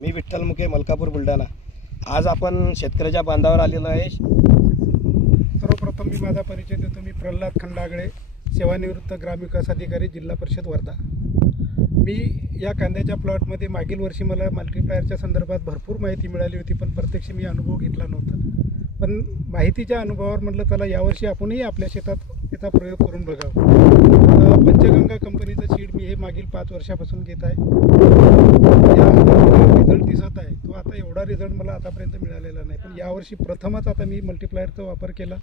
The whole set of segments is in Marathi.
मी विठ्ठल मुके, मलकापूर, बुलढाणा। आज आपण शेतकऱ्याच्या बांधावर आलेलो आहे। सर्वप्रथम मी माझा परिचय देतो। मी प्रल्हाद खंडागळे, सेवानिवृत्त ग्रामविकास अधिकारी, जिल्हा परिषद वर्धा। मी या कांद्याच्या प्लॉटमध्ये मागील वर्षी मला मल्टीप्लायरच्या संदर्भात भरपूर माहिती मिळाली होती, पण प्रत्यक्ष मी अनुभव घेतला नव्हता। पण माहितीच्या अनुभवावर म्हटलं चला यावर्षी आपणही आपल्या शेतात त्याचा प्रयोग करून बघावा। पंचगंगा कंपनीचं सीड मी हे मागील 5 वर्षापासून घेत आहे। या रिझल्ट दिसत आहे, तो आता एवढा रिझल्ट मला आतापर्यंत मिळालेला नाही, पण यावर्षी प्रथमच आता मी मल्टीप्लायरचा वापर केला।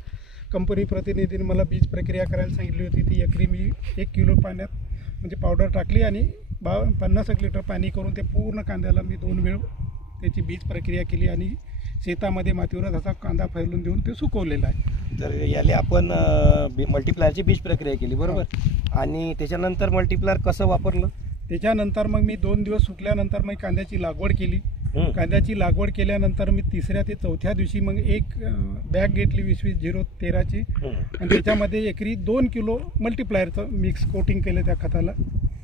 कंपनी प्रतिनिधीने मला बीज प्रक्रिया करायला सांगितली होती। ती एकरी मी 1 किलो पाण्यात म्हणजे पावडर टाकली आणि 50 लिटर पाणी करून ते पूर्ण कांद्याला मी 2 वेळ त्याची बीज प्रक्रिया केली आणि शेतामध्ये मातीवर असा कांदा फैलून देऊन ते सुकवलेला आहे। तर याले आपण मल्टीप्लायरची बीज प्रक्रिया केली, बरोबर? आणि त्याच्यानंतर मल्टीप्लायर कसं वापरलं? त्याच्यानंतर मग मी 2 दिवस सुकल्यानंतर मग कांद्याची लागवड केली। कांद्याची लागवड केल्यानंतर मी 3ऱ्या ते 4थ्या दिवशी मग एक बॅग घेतली 20-20-0-13ची आणि त्याच्यामध्ये एकरी 2 किलो मल्टीप्लायरचं मिक्स कोटिंग केलं त्या खताला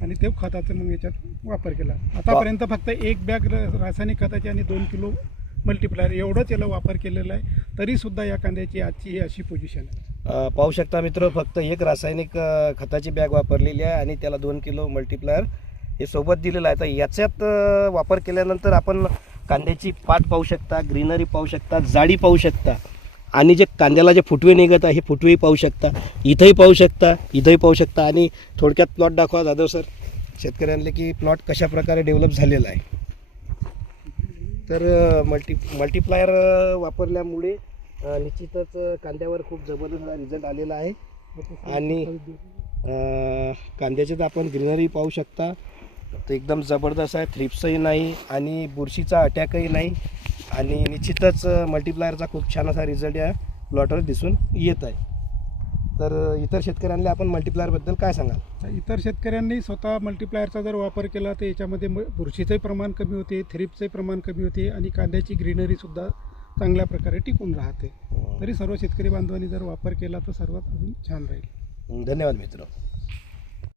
आणि ते खताचं मग याच्यात वापर केला। आतापर्यंत फक्त एक बॅग रासायनिक खताची आणि 2 किलो मल्टीप्लायर एवढंच याला वापर केलेला आहे। तरीसुद्धा या कांद्याची आजची ही अशी पोझिशन आहे। पाहू शकता मित्र, फक्त एक रासायनिक खताची बॅग वापरलेली आहे आणि त्याला 2 किलो मल्टीप्लायर हे सोबत दिलेलं आहे। तर याच्यात वापर केल्यानंतर आपण कांद्याची पाट पाहू शकता, ग्रीनरी पाहू शकता, जाडी पाहू शकता आणि जे कांद्याला जे फुटवे निघत आहे हे फुटवेही पाहू शकता। इथंही पाहू शकता, इथंही पाहू शकता। आणि थोडक्यात प्लॉट दाखवा जाधव सर शेतकऱ्यांना की प्लॉट कशा प्रकारे डेव्हलप झालेला आहे। तर मल्टीप्लायर वापरल्यामुळे निश्चितच कांद्यावर खूप जबरदस्त रिझल्ट आलेला आहे आणि कांद्याचे तर आपण ग्रीनरी पाहू शकता, तर एकदम जबरदस्त आहे। थ्रिप्सही नाही आणि बुरशीचा अटॅकही नाही आणि निश्चितच मल्टीप्लायरचा खूप छान असा रिझल्ट या प्लॉटवर दिसून येत आहे। तर इतर शेतकऱ्यांना आपण मल्टीप्लायरबद्दल काय सांगाल? इतर शेतकऱ्यांनी स्वतः मल्टीप्लायरचा जर वापर केला तर याच्यामध्ये बुरशीचंही प्रमाण कमी होते, थ्रिप्सचंही प्रमाण कमी होते आणि कांद्याची ग्रीनरीसुद्धा चांगल्या प्रकारे टिकून राहते। तरी सर्व शेतकरी बांधवांनी जर वापर केला तर सर्वात अजून छान राहील। धन्यवाद मित्र।